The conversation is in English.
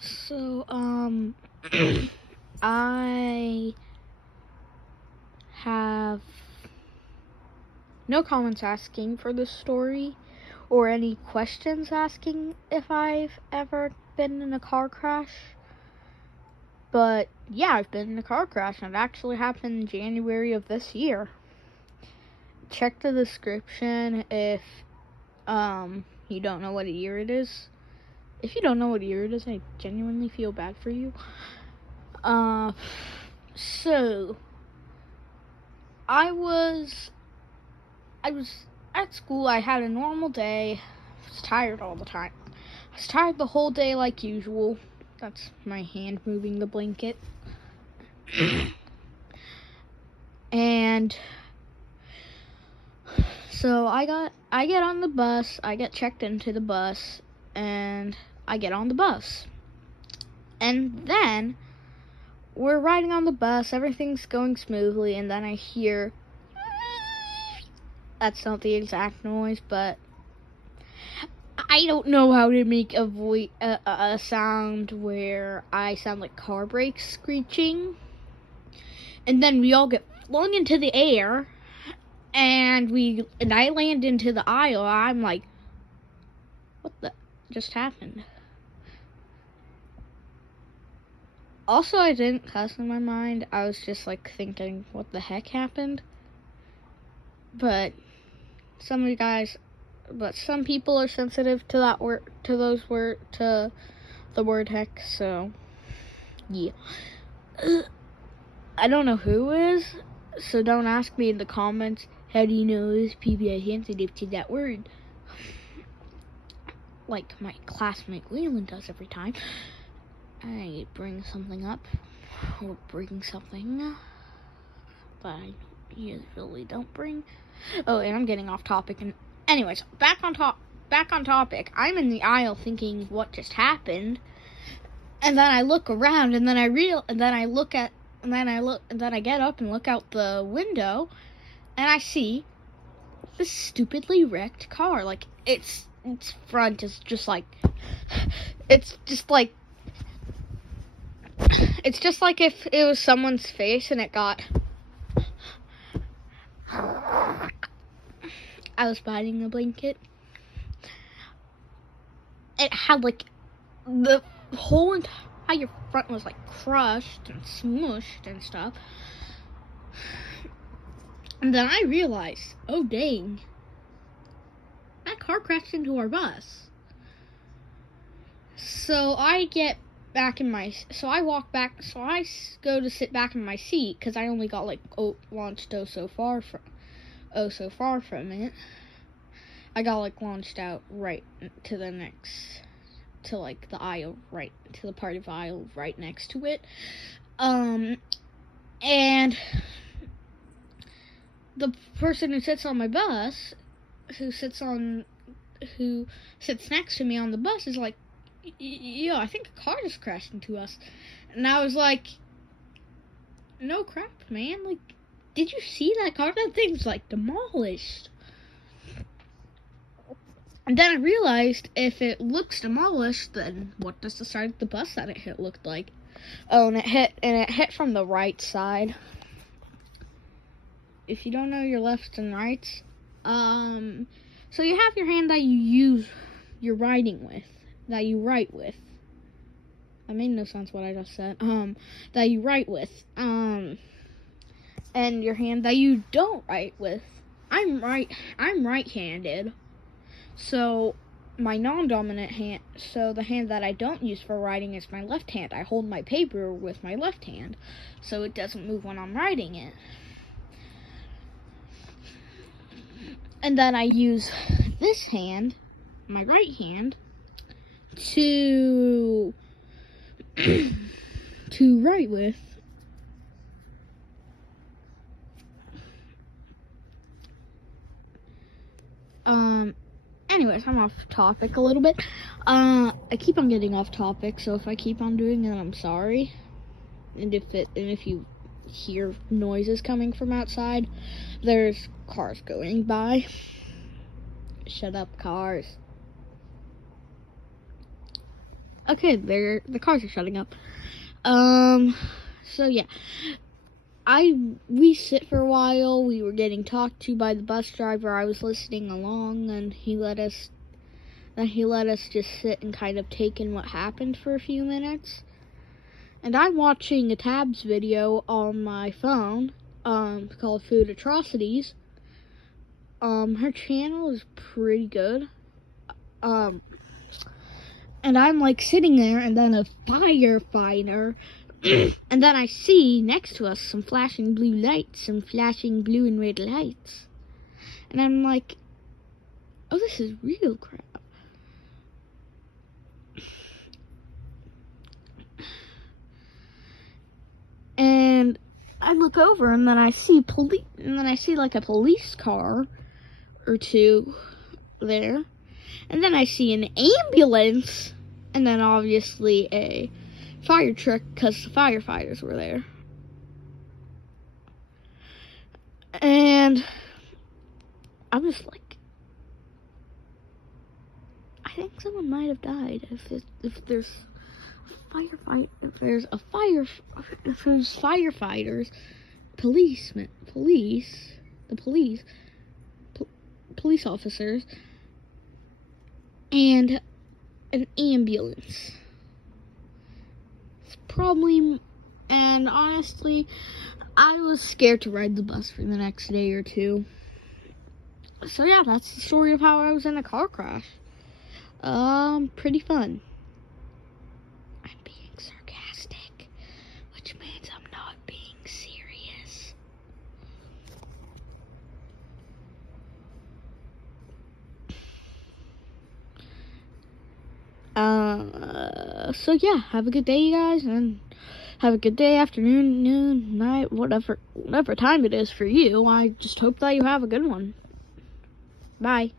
So, I have no comments asking for this story or any questions asking if I've ever been in a car crash. But yeah, I've been in a car crash, and it actually happened in January of this year. Check the description if you don't know what year it is. If you don't know what year it is, I genuinely feel bad for you. So I was at school. I had a normal day. I was tired all the time. I was tired the whole day like usual. That's my hand moving the blanket. And so I get on the bus, I get checked into the bus, and I get on the bus. And then we're riding on the bus, everything's going smoothly, and then I hear, that's not the exact noise, but I don't know how to make a sound where I sound like car brakes screeching. And then we all get flung into the air, and I land into the aisle. I'm like, what the just happened? Also, I didn't cuss in my mind. I was just like thinking, what the heck happened? But some people are sensitive to that word, to the word heck. So yeah, I don't know who is. So don't ask me in the comments. How do you know those people are sensitive to that word? Like my classmate Leland does every time I bring something up or bring something that I usually don't bring. Oh, and I'm getting off topic. And anyways, back on topic. I'm in the aisle thinking, what just happened? And then I look around, and then I get up and look out the window, and I see this stupidly wrecked car. Like its front is just like it's just like if it was someone's face and it got. I was biting the blanket. It had like the whole entire front was like crushed and smushed and stuff. And then I realized, oh dang, that car crashed into our bus. So I walk back, so I go to sit back in my seat, because I only got like launched so far from it. I got like launched out right to the aisle, right to the part of the aisle right next to it. And the person who sits on my bus, who sits next to me on the bus, is like, yo, I think a car just crashed into us. And I was like, no crap, man. Like, did you see that car? That thing's like demolished. And then I realized, if it looks demolished, then what does the side of the bus that it hit look like? Oh, and it hit from the right side. If you don't know your lefts and rights, so you have your hand that you're writing with, that you write with. That made no sense what I just said. That you write with, and your hand that you don't write with. I'm right-handed, so my non-dominant hand, so the hand that I don't use for writing is my left hand. I hold my paper with my left hand, so it doesn't move when I'm writing it. And then I use this hand, my right hand, to write with. Anyways, I'm off topic a little bit. I keep on getting off topic, so if I keep on doing it, I'm sorry. And if you hear noises coming from outside, there's cars going by. Shut up, cars. Okay, the cars are shutting up. So yeah. We sit for a while. We were getting talked to by the bus driver. I was listening along, and he let us just sit and kind of take in what happened for a few minutes. And I'm watching a Tabs video on my phone, called Food Atrocities. Her channel is pretty good. And I'm like sitting there, and then a firefighter, and then I see next to us some flashing blue lights, some flashing blue and red lights. And I'm like, oh, this is real crap. And I look over, and then I see like a police car or two there. And then I see an ambulance, and then obviously a fire truck, because the firefighters were there. And I was like, I think someone might have died if there's firefighters, police officers, and an ambulance. It's probably, and honestly, I was scared to ride the bus for the next day or two. So yeah, that's the story of how I was in a car crash. Pretty fun. I'm being sarcastic, which means I'm not being serious. So yeah, have a good day, you guys, and have a good day, afternoon, noon, night, whatever time it is for you. I just hope that you have a good one. Bye.